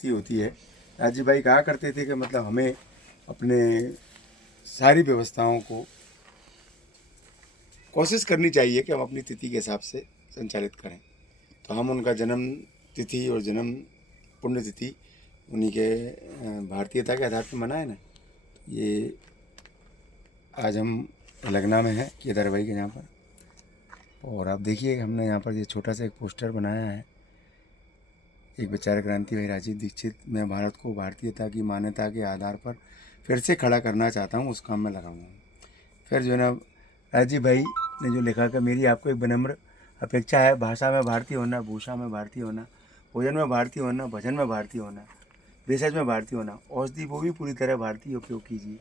होती है। राजीव भाई कहा करते थे कि मतलब हमें अपने सारी व्यवस्थाओं को कोशिश करनी चाहिए कि हम अपनी तिथि के हिसाब से संचालित करें। तो हम उनका जन्म तिथि और जन्म पुण्यतिथि उन्हीं के भारतीयता के आधार पर मनाए ना। ये आज हम लगना में हैं केदार भाई के यहाँ पर, और आप देखिए हमने यहाँ पर ये छोटा सा एक पोस्टर बनाया है। एक विचार क्रांति भाई राजीव दीक्षित, मैं भारत को भारतीयता की मान्यता के आधार पर फिर से खड़ा करना चाहता हूँ, उस काम में लगा हुआ हूँ। फिर जो है ना राजीव भाई ने जो लिखा कि मेरी आपको एक विनम्र अपेक्षा है, भाषा में भारतीय होना, भूषा में भारतीय होना, भोजन में भारतीय होना, भजन में भारतीय होना, भेषज में भारतीय होना, औषधि वो भी पूरी तरह भारतीय उपयोग कीजिए।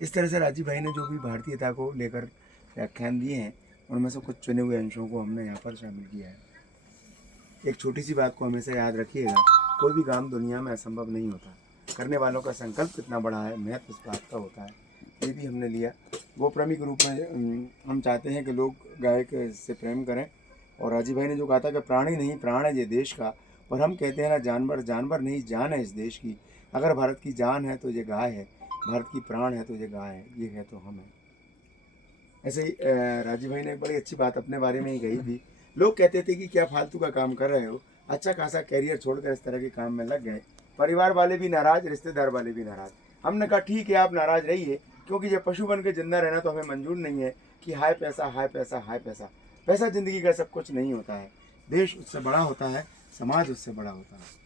इस तरह से राजीव भाई ने जो भी भारतीयता को लेकर व्याख्यान दिए हैं उनमें से कुछ चुने हुए अंशों को हमने यहाँ पर शामिल किया है। एक छोटी सी बात को हमेशा याद रखिएगा, कोई भी काम दुनिया में असंभव नहीं होता, करने वालों का संकल्प कितना बड़ा है, महत्व उस बात का होता है। ये भी हमने लिया। गोप्रेमी के रूप में हम चाहते हैं कि लोग गाय से प्रेम करें, और राजीव भाई ने जो कहा था कि प्राणी नहीं प्राण है ये देश का, और हम कहते हैं ना जानवर, जानवर नहीं जान है इस देश की। अगर भारत की जान है तो ये गाय है, भारत की प्राण है तो ये गाय है, ये है तो हम हैं। ऐसे ही राजीव भाई ने एक बड़ी अच्छी बात अपने बारे में ही कही थी। लोग कहते थे कि क्या फालतू का काम कर रहे हो, अच्छा खासा कैरियर छोड़कर इस तरह के काम में लग गए। परिवार वाले भी नाराज, रिश्तेदार वाले भी नाराज। हमने कहा ठीक है आप नाराज रहिए, क्योंकि ये पशु बन के जिंदा रहना तो हमें मंजूर नहीं है कि हाय पैसा हाय पैसा हाय पैसा। पैसा जिंदगी का सब कुछ नहीं होता है, देश उससे बड़ा होता है, समाज उससे बड़ा होता है।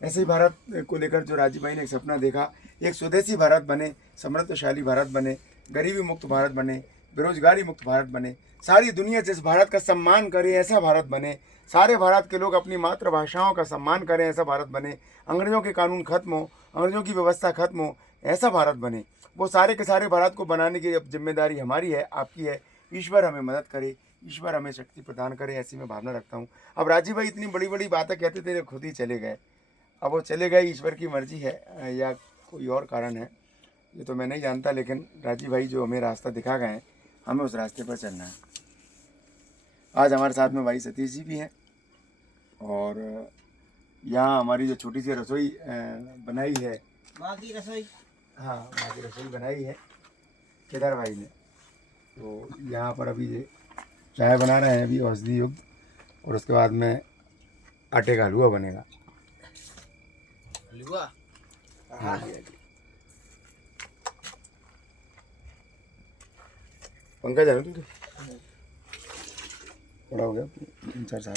ऐसे ही भारत को लेकर जो राजीव भाई ने एक सपना देखा, एक स्वदेशी भारत बने, समृद्धशाली भारत बने, गरीबी मुक्त भारत बने, बेरोजगारी मुक्त भारत बने, सारी दुनिया जिस भारत का सम्मान करे ऐसा भारत बने, सारे भारत के लोग अपनी मातृभाषाओं का सम्मान करें ऐसा भारत बने, अंग्रेजों के कानून खत्म हो, अंग्रेजों की व्यवस्था खत्म हो, ऐसा भारत बने। वो सारे के सारे भारत को बनाने की अब जिम्मेदारी हमारी है, आपकी है। ईश्वर हमें मदद करे, ईश्वर हमें शक्ति प्रदान करे, ऐसी मैं भावना रखता हूँ। अब राजीव भाई इतनी बड़ी बड़ी बातें कहते थे, खुद ही चले गए। अब वो चले गए, ईश्वर की मर्जी है या कोई और कारण है, ये तो मैं नहीं जानता, लेकिन राजीव भाई जो हमें रास्ता दिखा गए हैं, हमें उस रास्ते पर चलना है। आज हमारे साथ में भाई सतीश जी भी हैं, और यहाँ हमारी जो छोटी सी रसोई बनाई है, माँ की रसोई, हाँ माँ की रसोई बनाई है केदार भाई ने। तो यहाँ पर अभी ये चाय बना रहे हैं अभी औषधि युक्त, और उसके बाद में आटे का हलवा बनेगा। हलवा, हाँ जी, हाँ जी। पंखा जाना तुम बड़ा हो गया 3-4 साल।